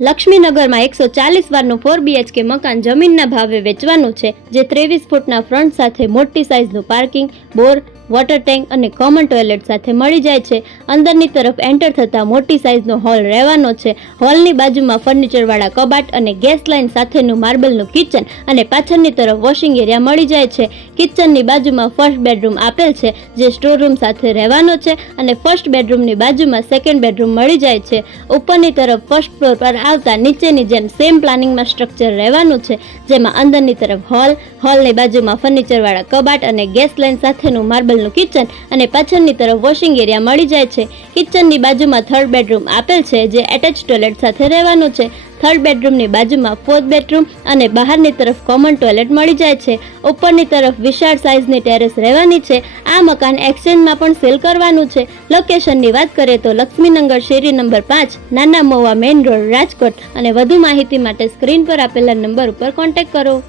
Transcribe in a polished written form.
લક્ષ્મીનગરમાં 140 વારનું 4 BHK મકાન જમીનના ભાવે વેચવાનું છે, જે 23 ફૂટના ફ્રન્ટ સાથે મોટી સાઇઝનું પાર્કિંગ, બોર, વોટર ટેન્ક અને કોમન ટોયલેટ સાથે મળી જાય છે. અંદરની તરફ એન્ટર થતાં મોટી સાઇઝનો હોલ રહેવાનો છે. હોલની બાજુમાં ફર્નિચરવાળા કબાટ અને ગેસ લાઇન સાથેનું માર્બલનું કિચન અને પાછળની તરફ વોશિંગ એરિયા મળી જાય છે. કિચનની બાજુમાં ફર્સ્ટ બેડરૂમ આપેલ છે, જે સ્ટોરરૂમ સાથે રહેવાનો છે અને ફર્સ્ટ બેડરૂમની બાજુમાં સેકન્ડ બેડરૂમ મળી જાય છે. ઉપરની તરફ ફર્સ્ટ ફ્લોર પર આવતા નીચેની જેમ સેમ પ્લાનિંગમાં સ્ટ્રક્ચર રહેવાનું છે, જેમાં અંદરની તરફ હોલની બાજુમાં ફર્નિચરવાળા કબાટ અને ગેસ લાઇન સાથેનું માર્બલ કિચન અને પાછળની તરફ વોશિંગ એરિયા મળી જાય છે. કિચનની બાજુમાં થર્ડ બેડરૂમ આપેલ છે, જે એટેચ ટોયલેટ સાથે રહેવાનું છે. થર્ડ બેડરૂમની બાજુમાં ફોર્થ બેડરૂમ અને બહારની તરફ કોમન ટોયલેટ મળી જાય છે. ઉપરની તરફ વિશાળ સાઇઝની ટેરેસ રહેવાની છે. આ મકાન એક્સચેન્જમાં પણ સેલ કરવાનું છે. લોકેશનની વાત કરીએ તો લક્ષ્મીનગર શેરી નંબર 5, નાના મહુવા મેઇન રોડ, રાજકોટ. અને વધુ માહિતી માટે સ્ક્રીન પર આપેલા નંબર ઉપર કોન્ટેક્ટ કરો.